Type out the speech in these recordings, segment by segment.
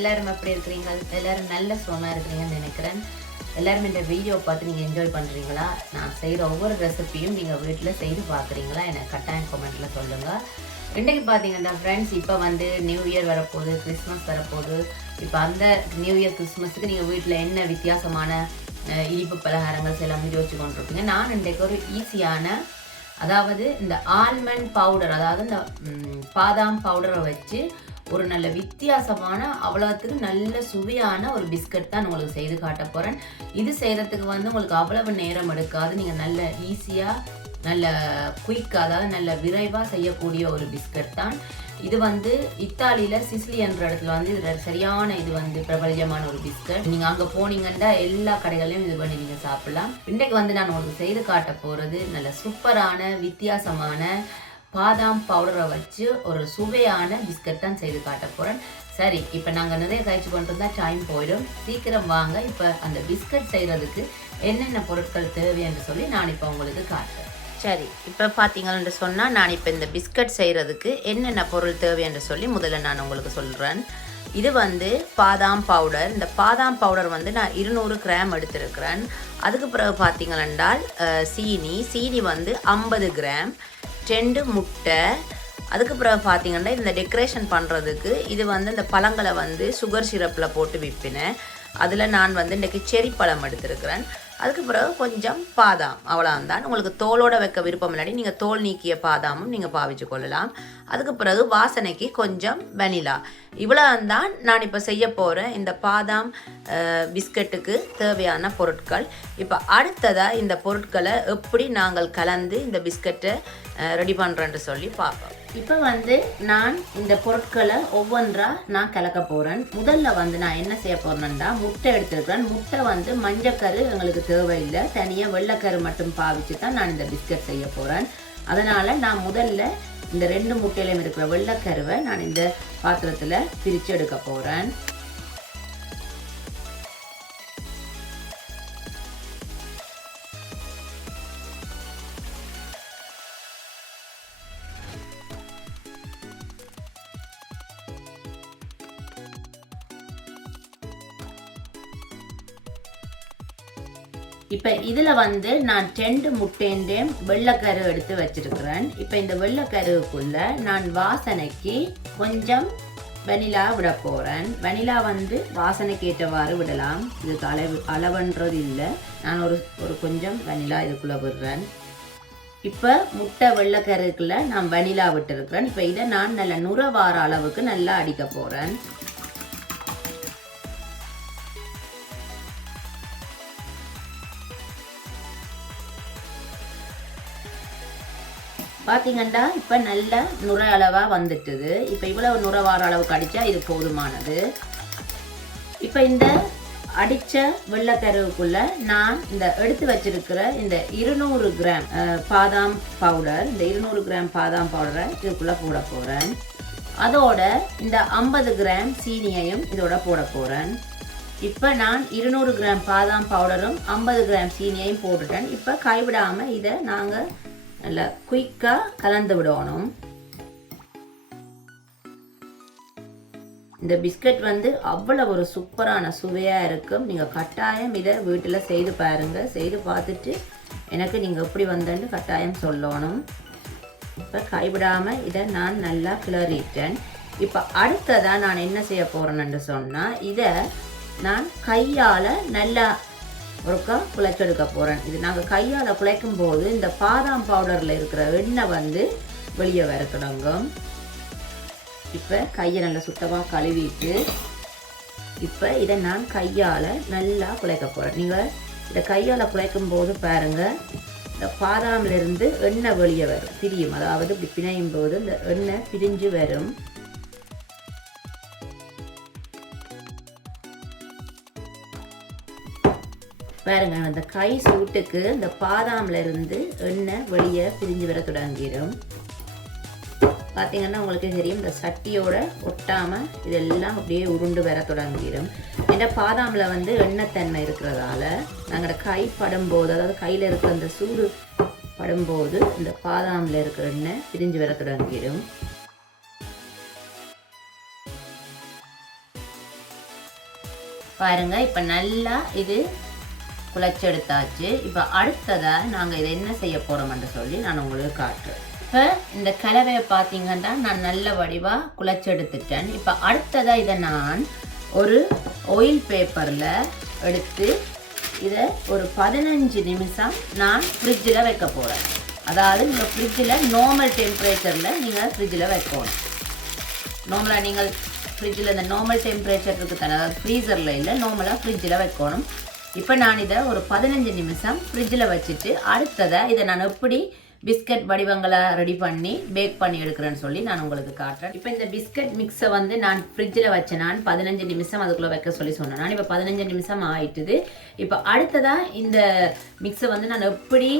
எல்லாரும் எப்படி இருக்கிறீங்க? எல்லாரும் நல்ல சுகமாக இருக்கிறீங்கன்னு நினைக்கிறேன். எல்லாரும் இந்த வீடியோ பார்த்து நீங்கள் என்ஜாய் பண்ணுறீங்களா? நான் செய்கிற ஒவ்வொரு ரெசிப்பியும் நீங்கள் வீட்டில் செய்து பார்க்குறீங்களா? எனக்கு கட்டாயம் கமெண்ட்டில் சொல்லுங்கள். இன்றைக்கு பார்த்தீங்கன்னா ஃப்ரெண்ட்ஸ், இப்போ வந்து நியூ இயர் வரப்போகுது, கிறிஸ்மஸ் வரப்போகுது. இப்போ அந்த நியூ இயர் கிறிஸ்மஸுக்கு நீங்கள் வீட்டில் என்ன வித்தியாசமான இனிப்பு பலகாரங்கள் எல்லாம் யோசிச்சு கொண்டிருப்பீங்க. நான் இன்றைக்கு ஒரு ஈஸியான, அதாவது இந்த ஆல்மண்ட் பவுடர், அதாவது இந்த பாதாம் பவுடரை வச்சு ஒரு நல்ல வித்தியாசமான, அவ்வளோத்துக்கு நல்ல சுவையான ஒரு பிஸ்கட் தான் உங்களுக்கு செய்து காட்ட போகிறேன். இது செய்கிறதுக்கு வந்து உங்களுக்கு அவ்வளவு நேரம் எடுக்காது. நீங்கள் நல்ல ஈஸியாக, நல்ல குயிக்காக, அதாவது நல்ல விரைவாக செய்யக்கூடிய ஒரு பிஸ்கட் தான் இது. வந்து இத்தாலியில் சிசிலி என்ற இடத்துல வந்து இது சரியான, இது வந்து பிரபலமான ஒரு பிஸ்கட். நீங்கள் அங்கே போனீங்கன்னா எல்லா கடைகளையும் இது பண்ணி நீங்கள் சாப்பிடலாம். இன்றைக்கு வந்து நான் உங்களுக்கு செய்து காட்ட போகிறது நல்ல சூப்பரான வித்தியாசமான பாதாம் பவுடரை வச்சு ஒரு சுவையான பிஸ்கட் தான் செய்து காட்ட போகிறேன். சரி, இப்போ நாங்கள் நிறைய கழிச்சு கொண்டு இருந்தால் டைம் போயிடும். சீக்கிரம் வாங்க. இப்போ அந்த பிஸ்கட் செய்கிறதுக்கு என்னென்ன பொருட்கள் தேவை என்று சொல்லி நான் இப்போ உங்களுக்கு காட்டுறேன். சரி, இப்போ பார்த்தீங்கன்னு சொன்னால் நான் இப்போ இந்த பிஸ்கட் செய்கிறதுக்கு என்னென்ன பொருள் தேவை என்று சொல்லி முதல்ல நான் உங்களுக்கு சொல்கிறேன். இது வந்து பாதாம் பவுடர். இந்த பாதாம் பவுடர் வந்து நான் 200 கிராம் எடுத்திருக்கிறேன். அதுக்கு பிறகு பார்த்தீங்கன்னால் சீனி வந்து 50 கிராம், 2 முட்டை. அதுக்கு பிறகு பார்த்தீங்கன்னா இந்த டெக்கரேஷன் பண்ணுறதுக்கு இது வந்து இந்த பழங்களை வந்து சுகர் சிரப்பில் போட்டு விற்பினேன். அதில் நான் வந்து இன்றைக்கி செரி பழம் எடுத்திருக்கிறேன். அதுக்கு பிறகு கொஞ்சம் பாதாம், அவ்வளோதான். உங்களுக்கு தோலோட வைக்க விருப்பம் இல்லாட்டி நீங்கள் தோல் நீக்கிய பாதாமும் நீங்கள் பாவிச்சு கொள்ளலாம். அதுக்கு பிறகு வாசனைக்கு கொஞ்சம் வெனிலா. இவ்வளோதான் நான் இப்போ செய்ய போகிறேன் இந்த பாதாம் பிஸ்கட்டுக்கு தேவையான பொருட்கள். இப்போ அடுத்ததாக இந்த பொருட்களை எப்படி நாங்கள் கலந்து இந்த பிஸ்கட்டை ரெடி பண்ணுறேன்னு சொல்லி பார்ப்போம். இப்போ வந்து நான் இந்த பொருட்களை ஒவ்வொன்றா நான் கலக்க போகிறேன். முதல்ல வந்து நான் என்ன செய்ய போகிறேன்னா, முட்டை எடுத்துருக்கிறேன். முட்டை வந்து மஞ்சக்கரு எங்களுக்கு தேவையில்லை, தனியாக வெள்ளைக்கரு மட்டும் பாவிச்சு தான் நான் இந்த பிஸ்கட் செய்ய போகிறேன். அதனால் நான் முதல்ல இந்த 2 முட்டையிலையும் இருக்கிற வெள்ளைக்கருவை நான் இந்த பாத்திரத்தில் பிரித்து எடுக்க போகிறேன். இப்போ இதில் வந்து நான் 2 முட்டையும் வெள்ளைக்கரு எடுத்து வச்சிருக்கிறேன். இப்போ இந்த வெள்ளைக்கருவுக்குள்ளே நான் வாசனைக்கு கொஞ்சம் வெனிலா விட போகிறேன். வெனிலா வந்து வாசனைக்கு ஏற்றவாறு விடலாம், இதுக்கு அளவுன்றது இல்லை. நான் ஒரு கொஞ்சம் வெனிலா இதுக்குள்ளே விடுறேன். இப்போ முட்டை வெள்ளைக்கருக்குள்ளே நான் வெனிலா விட்டுருக்கிறேன். இப்போ இதை நான் நல்ல நுர வார அளவுக்கு நல்லா அடிக்க போகிறேன். பார்த்தீங்கன்னா இப்போ நல்ல நுர அளவாக வந்துட்டுது. இப்போ இவ்வளவு நுர வார அளவுக்கு அடித்தா இது போதுமானது. இப்போ இந்த அடித்த வெள்ளைக்கருவுக்குள்ளே நான் இந்த எடுத்து வச்சிருக்கிற இந்த 200 கிராம் பாதாம் பவுடர், இந்த 200 கிராம் பாதாம் பவுடரை இதுக்குள்ளே போட போகிறேன். அதோட இந்த 50 கிராம் சீனியையும் இதோட போட போகிறேன். இப்போ நான் 200 கிராம் பாதாம் பவுடரும் 50 கிராம் சீனியையும் போட்டுட்டேன். இப்போ கைவிடாமல் இதை நாங்கள் நல்லா குயிக்காக கலந்து விடணும். இந்த பிஸ்கட் வந்து அவ்வளோ ஒரு சூப்பரான சுவையாக இருக்கும். நீங்கள் கட்டாயம் இதை வீட்டில் செய்து பாருங்கள். செய்து பார்த்துட்டு எனக்கு நீங்கள் எப்படி வந்தேன்னு கட்டாயம் சொல்லணும். இப்போ கைவிடாமல் இதை நான் நல்லா கிளறிட்டேன். இப்போ அடுத்ததாக நான் என்ன செய்ய போகிறேன்னு சொன்னால், இதை நான் கையால் நல்லா ஒருக்கா குழைச்செடுக்க போகிறேன். இது நாங்கள் கையால் குழைக்கும் போது இந்த பாதாம் பவுடரில் இருக்கிற எண்ணெய் வந்து வெளியே வர தொடங்கும். இப்போ கையை நல்லா சுத்தமாக கழுவிட்டு இப்போ இதை நான் கையால் நல்லா குழைக்க போகிறேன். நீங்கள் இதை கையால் குழைக்கும் போது பாருங்கள், இந்த பாதாமிலிருந்து எண்ணெய் வெளியே வரும், பிரியும். அதாவது இப்படி பிணையும் போது இந்த எண்ணெய் பிரிஞ்சு வரும். பாருங்க, அந்த கை சூட்டுக்கு இந்த பாதாம்ல இருந்து எண்ணெய் வெளியே பிரிஞ்சு வர தொடங்கிடும். பார்த்தீங்கன்னா உங்களுக்கு தெரியும், இந்த சட்டியோட ஒட்டாமல் இதெல்லாம் அப்படியே உருண்டு வர தொடங்கிடும். ஏன்னா பாதாமில் வந்து எண்ணெய்த்தன்மை இருக்கிறதால நாங்கள் கை படும்போது, அதாவது கையில் இருக்கிற அந்த சூடு படும்போது இந்த பாதாமில் இருக்கிற எண்ணெய் பிரிஞ்சு வர தொடங்கிடும். பாருங்கள். இப்போ நல்லா இது குழச்செடுத்தாச்சு. இப்போ அடுத்ததாக நாங்கள் இதை என்ன செய்ய போகிறோம்னு சொல்லி நான் உங்களுக்கு காட்டுறேன். இப்போ இந்த கலவையை பார்த்தீங்கன்னா நான் நல்ல வடிவாக குழச்செடுத்துட்டேன். இப்போ அடுத்ததாக இதை நான் ஒரு ஆயில் பேப்பரில் எடுத்து இதை ஒரு 15 நிமிஷம் நான் ஃப்ரிட்ஜில் வைக்க போகிறேன். அதாவது நீங்கள் ஃப்ரிட்ஜில் நார்மல் டெம்பரேச்சரில் நீங்கள் ஃப்ரிட்ஜில் வைக்கணும். நார்மலாக நீங்கள் ஃப்ரிட்ஜில் இந்த நார்மல் டெம்பரேச்சர் இருக்குது தானே, அதாவது ஃப்ரீசரில் இல்லை, நார்மலாக ஃப்ரிட்ஜில் வைக்கணும். இப்போ நான் இதை ஒரு 15 நிமிஷம் ஃப்ரிட்ஜில் வச்சுட்டு அடுத்ததாக இதை நான் எப்படி பிஸ்கட் வடிவங்களை ரெடி பண்ணி பேக் பண்ணி எடுக்கிறேன்னு சொல்லி நான் உங்களுக்கு காட்டுறேன். இப்போ இந்த பிஸ்கட் மிக்ஸை வந்து நான் ஃப்ரிட்ஜில் வச்சேன். நான் 15 நிமிஷம் அதுக்குள்ளே வைக்க சொல்லி சொன்னேன். நான் இப்போ 15 நிமிஷம் ஆயிட்டுது. இப்போ அடுத்ததாக இந்த மிக்ஸை வந்து நான் எப்படி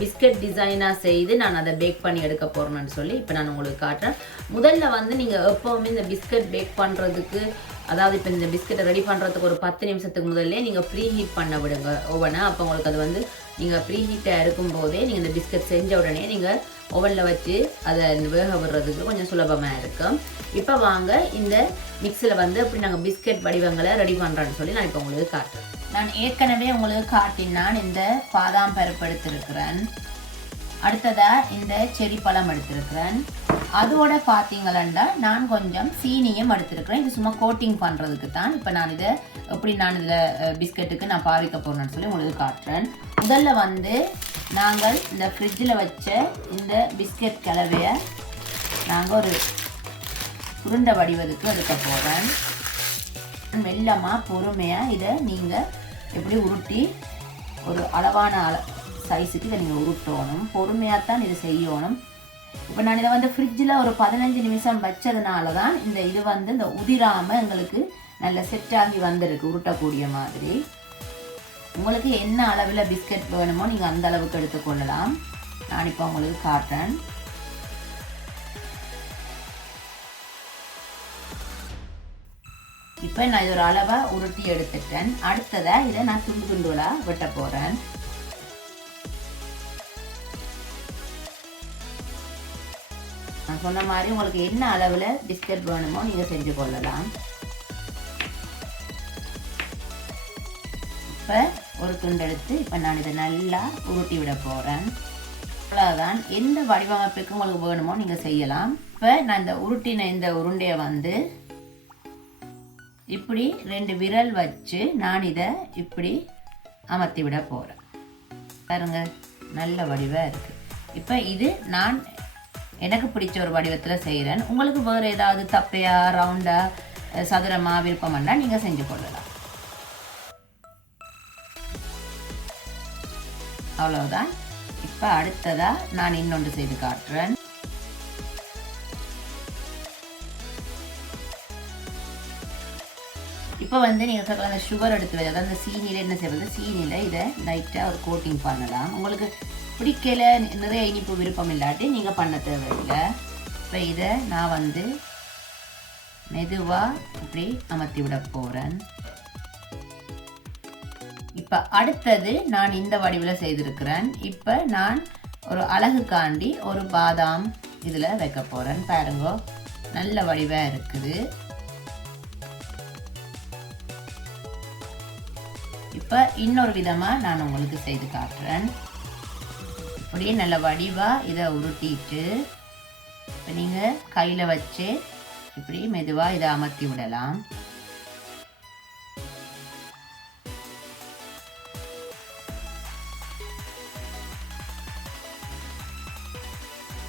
பிஸ்கட் டிசைனாக செய்து நான் அதை பேக் பண்ணி எடுக்க போகிறேன்னு சொல்லி இப்போ நான் உங்களுக்கு காட்டுறேன். முதல்ல வந்து நீங்கள் எப்போவுமே இந்த பிஸ்கட் பேக் பண்ணுறதுக்கு, அதாவது இப்போ இந்த பிஸ்கட்டை ரெடி பண்ணுறதுக்கு ஒரு 10 நிமிஷத்துக்கு முதல்ல நீங்கள் ப்ரீ ஹீட் பண்ண விடுங்க ஓவனை. அப்போ உங்களுக்கு அது வந்து நீங்கள் ப்ரீ ஹீட்டாக இருக்கும்போதே நீங்கள் இந்த பிஸ்கட் செஞ்ச உடனே நீங்கள் ஓவனில் வச்சு அதை வேக விடுறதுக்கு கொஞ்சம் சுலபமாக இருக்கும். இப்போ வாங்க இந்த மிக்ஸில் வந்து அப்படி நாங்கள் பிஸ்கட் வடிவங்களை ரெடி பண்ணுறேன்னு சொல்லி நான் இப்போ உங்களுக்கு காட்டுறேன். நான் ஏற்கனவே உங்களுக்கு காட்டினான் இந்த பாதாம் பருப்பு எடுத்திருக்கிறேன். அடுத்ததாக இந்த செரி பழம் எடுத்திருக்கிறேன். அதோட பார்த்தீங்களா நான் கொஞ்சம் சீனியும் எடுத்திருக்கிறேன். இது சும்மா கோட்டிங் பண்ணுறதுக்கு தான். இப்போ நான் இதை எப்படி நான் இதில் பிஸ்கட்டுக்கு நான் பாவிக்க போகிறேன்னு சொல்லி உங்களுக்கு காட்டுறேன். முதல்ல வந்து நாங்கள் இந்த ஃப்ரிட்ஜில் வச்ச இந்த பிஸ்கட் கலவையை நாங்கள் ஒரு உருண்டை வடிவதுக்கு எடுக்க போகிறேன். மெல்லமாக பொறுமையாக இதை நீங்கள் எப்படி உருட்டி ஒரு அளவான சைஸுக்கு இதை நீங்கள் உருட்டணும். பொறுமையாக தான் இதை செய்யணும். இப்போ நான் இதை வந்து ஃப்ரிட்ஜில் ஒரு 15 நிமிஷம் வச்சதுனால தான் இது வந்து இந்த உதிராமல் எங்களுக்கு நல்ல செட் ஆகி வந்திருக்கு, உருட்டக்கூடிய மாதிரி. உங்களுக்கு என்ன அளவில் பிஸ்கட் வேணுமோ நீங்கள் அந்த அளவுக்கு எடுத்துக்கொள்ளலாம். நான் இப்போ உங்களுக்கு காட்டுறேன். இப்போ நான் இது ஒரு அளவாக உருட்டி எடுத்துட்டேன். அடுத்ததாக இதை நான் துண்டு துண்டுகளாக வெட்ட போகிறேன். நான் சொன்ன மாதிரி உங்களுக்கு என்ன அளவில் பிஸ்கட் வேணுமோ நீங்கள் செஞ்சு கொள்ளலாம். இப்போ ஒரு துண்டு எடுத்து இப்போ நான் இதை நல்லா உருட்டி விட போகிறேன். அவ்வளோதான். எந்த வடிவமைப்புக்கு உங்களுக்கு வேணுமோ நீங்கள் செய்யலாம். இப்போ நான் இந்த உருட்டின இந்த உருண்டையை வந்து இப்படி 2 விரல் வச்சு நான் இதை இப்படி அமர்த்தி விட போகிறேன். பாருங்க, நல்ல வடிவாக இருக்குது. இப்போ இது நான் எனக்கு பிடிச்ச ஒரு வடிவத்தில் செய்கிறேன். உங்களுக்கு வேறு ஏதாவது தப்பையா ரவுண்டாக சதுரமாக விருப்பம்னா நீங்கள் செஞ்சு கொள்ளலாம். அவ்வளோதான். இப்போ அடுத்ததாக நான் இன்னொன்று செய்து காட்டுறேன். இப்போ வந்து நீங்கள் அந்த சுகர் எடுத்து அதாவது அந்த சீனியில் என்ன செய்வது, சீனியில் இதை லைட்டாக ஒரு கோட்டிங் பண்ணலாம். உங்களுக்கு பிடிக்கல, நிறைய இனிப்பு விருப்பம் இல்லாட்டி நீங்கள் பண்ண தேவையில்லை. இப்போ இதை நான் வந்து மெதுவாக இப்படி அமர்த்தி விட போகிறேன். இப்போ அடுத்தது நான் இந்த வடிவில் செய்திருக்கிறேன். இப்போ நான் ஒரு அழகுக்காண்டி ஒரு பாதாம் இதில் வைக்க போகிறேன். பாருங்க, நல்ல வடிவாக இருக்குது. இப்போ இன்னொரு விதமாக நான் உங்களுக்கு செய்து காட்டுறேன். இப்படியே நல்ல வடிவாக இதை உருட்டிட்டு இப்போ நீங்கள் கையில் வச்சு இப்படி மெதுவாக இதை அமர்த்தி விடலாம்.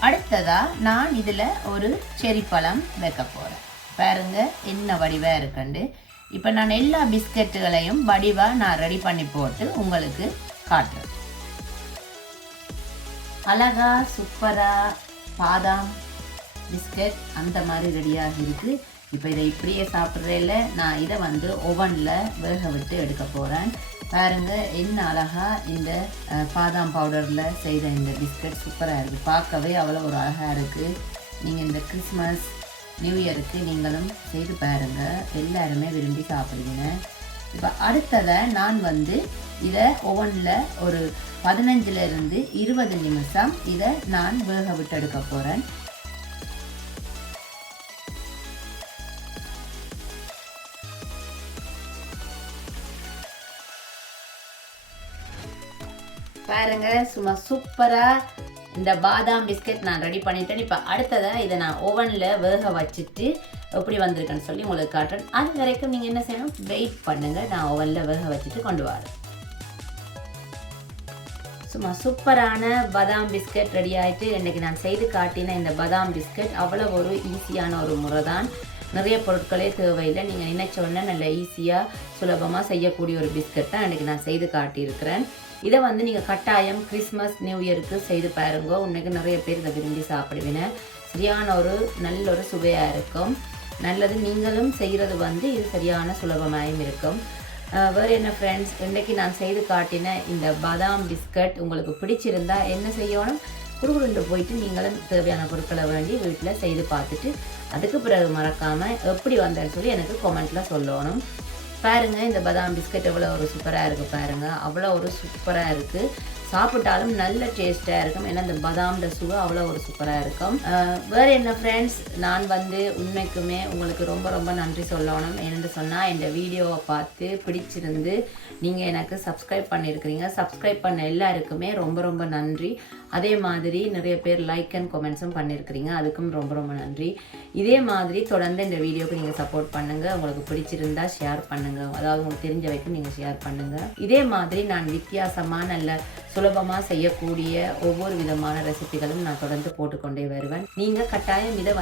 அடுத்ததாக நான் இதில் ஒரு செரி பழம் வைக்க போகிறேன். பாருங்க என்ன வடிவாக இருக்குண்டு. இப்போ நான் எல்லா பிஸ்கட்டுகளையும் வடிவாக நான் ரெடி பண்ணி போட்டு உங்களுக்கு காட்டுறேன். அழகா சூப்பராக பாதாம் பிஸ்கட் அந்த மாதிரி ரெடியாக இருக்குது. இப்போ இதை இப்படியே சாப்பிட்றதில்ல, நான் இதை வந்து ஓவனில் வேக விட்டு எடுக்க போகிறேன். பாருங்க என்ன அழகா இந்த பாதாம் பவுடரில் செய்த இந்த பிஸ்கட் சூப்பராக இருக்குது. பார்க்கவே அவ்வளோ ஒரு அழகாக இருக்குது. நீங்கள் இந்த கிறிஸ்மஸ் நியூ இயருக்கு நீங்களும் செய்து பாருங்கள், எல்லாருமே விரும்பி சாப்பிடுவீங்க. இப்போ அடுத்ததை நான் வந்து இதை ஓவனில் ஒரு 15 to 20 நிமிஷம் இதை நான் வேக விட்டு எடுக்க போகிறேன். பாருங்க சும்மா சூப்பராக இந்த பாதாம் பிஸ்கட் நான் ரெடி பண்ணிட்டேன். இப்போ அடுத்ததாக இதை நான் ஓவனில் வேக வச்சுட்டு எப்படி வந்திருக்கேன்னு சொல்லி உங்களுக்கு காட்டுறேன். அது வரைக்கும் நீங்கள் என்ன செய்யணும், வெயிட் பண்ணுங்கள். நான் ஓவனில் வேக வச்சுட்டு கொண்டு வரேன். சும்மா சூப்பரான பாதாம் பிஸ்கட் ரெடி ஆகிட்டு இன்றைக்கி நான் செய்து காட்டின இந்த பாதாம் பிஸ்கட் அவ்வளோ ஒரு ஈஸியான ஒரு முறை தான். நிறைய பொருட்களே தேவையில்லை. நீங்கள் நினைச்சோன்னே நல்ல ஈஸியாக சுலபமாக செய்யக்கூடிய ஒரு பிஸ்கட் தான் இன்றைக்கி நான் செய்து காட்டியிருக்கிறேன். இதை நீங்கள் கட்டாயம் கிறிஸ்மஸ் நியூ இயருக்கு செய்து பாருங்க. உன்னைக்கு நிறைய பேர் இதை விரும்பி சாப்பிடுவீங்க. சரியான ஒரு நல்ல ஒரு சுவையாக இருக்கும். நல்லது, நீங்களும் செய்கிறது இது சரியான சுலபமாயும் இருக்கும். வேறு என்ன ஃப்ரெண்ட்ஸ், இன்றைக்கி நான் செய்து காட்டின இந்த பாதாம் பிஸ்கட் உங்களுக்கு பிடிச்சிருந்தா என்ன செய்யணும், குடுகுடுண்டு போயிட்டு நீங்களும் தேவையான பொருட்களை வேண்டி வீட்டில் செய்து பார்த்துட்டு அதுக்கு பிறகு மறக்காமல் எப்படி வந்தேன்னு சொல்லி எனக்கு கமெண்ட்டில் சொல்லணும். பாருங்கள் இந்த பாதாம் பிஸ்கட் எவ்வளோ ஒரு சூப்பராக இருக்குது பாருங்கள். அவ்வளோ ஒரு சூப்பராக இருக்குது. சாப்பிட்டாலும் நல்ல டேஸ்ட்டாக இருக்கும். ஏன்னா இந்த பாதாம்ட சுவை அவ்வளோ ஒரு சூப்பராக இருக்கும். வேறு என்ன ஃப்ரெண்ட்ஸ், நான் உண்மைக்குமே உங்களுக்கு ரொம்ப ரொம்ப நன்றி சொல்லணும். ஏன்னு சொன்னால் இந்த வீடியோவை பார்த்து பிடிச்சிருந்து நீங்கள் எனக்கு சப்ஸ்கிரைப் பண்ணியிருக்கிறீங்க. சப்ஸ்கிரைப் பண்ண எல்லாருக்குமே ரொம்ப ரொம்ப நன்றி. அதே மாதிரி நிறைய பேர் லைக் அண்ட் கமெண்ட்ஸும் பண்ணியிருக்கிறீங்க. அதுக்கும் ரொம்ப ரொம்ப நன்றி. இதே மாதிரி தொடர்ந்து இந்த வீடியோவுக்கு நீங்கள் சப்போர்ட் பண்ணுங்கள். உங்களுக்கு பிடிச்சிருந்தா ஷேர் பண்ணுங்கள். அதாவது உங்களுக்கு தெரிஞ்ச வரைக்கும் நீங்கள் ஷேர் பண்ணுங்கள். இதே மாதிரி நான் வித்தியாசமாக நல்ல சுலபமாக செய்யக்கூடிய ஒவ்வொரு விதமான ரெசிபிகளும் நான் தொடர்ந்து போட்டுக்கொண்டே வருவேன். நீங்கள் கட்டாயம் இதை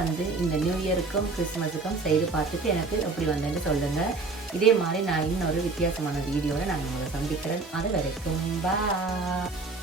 இந்த நியூ இயருக்கும் கிறிஸ்மஸுக்கும் செய்து பார்த்துட்டு எனக்கு எப்படி வந்தேன்னு சொல்லுங்கள். இதே மாதிரி நான் இன்னொரு வித்தியாசமான வீடியோவில் நான் உங்களை சந்திக்கிறேன். அது வரைக்கும் பாய்.